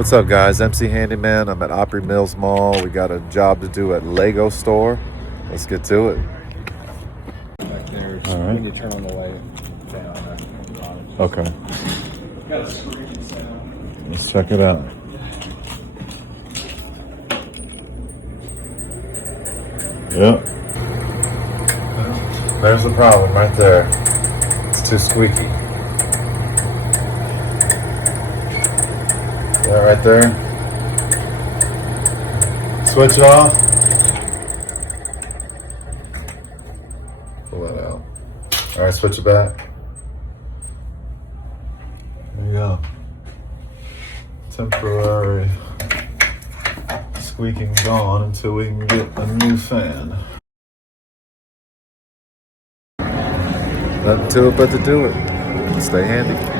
What's up, guys? MC Handyman. I'm at Opry Mills Mall. We got a job to do at Lego Store. Let's get to it. Back there, All right. when you turn on the light down, that's on the bottom. Okay, Got a screen sound. let's check it out. Yep. There's the problem right there. It's too squeaky. That right there. Switch it off. Pull that out. All right, switch it back. There you go. Temporary squeaking gone until we can get a new fan. Nothing to it but to do it. Stay handy.